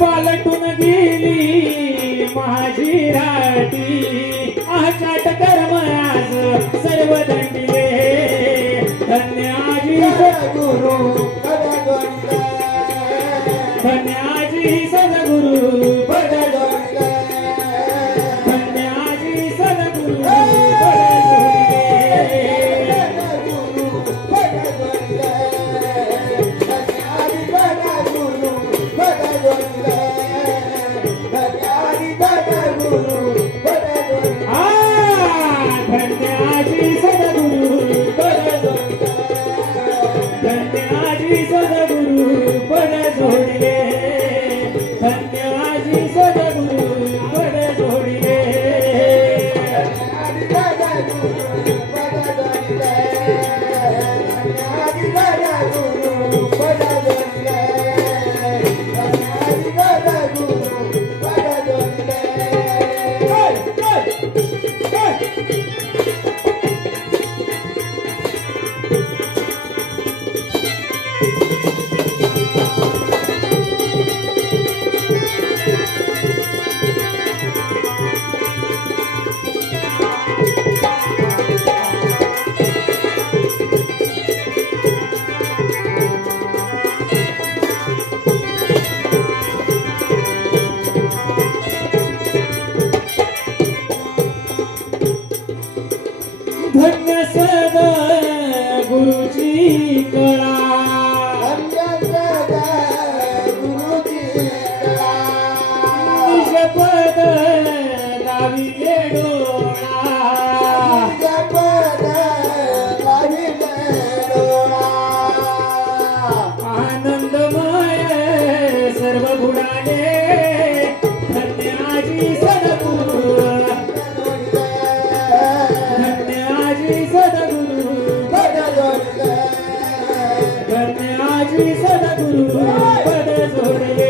पालटून गेली माझी राटी आचाट कर्म आज सर्व दंडिले धन्य आजी गुरु धन्य आजी सद्गुरु बडा धन्य आजी सद्गुरु बडा धन्य आजी सद्गुरु बडा धन्य आजी सद्गुरु बडा जोडले धन्य आजी सद्गुरु बडा जोडले धन्य सदा गुरुची कळा निजपद लाविले डोळा आनंदमय सर्व गुणाने धन्य आजी सद्गुरु धन्य आजी सद्गुरु धन्य आजी सद्गुरु पद जोडले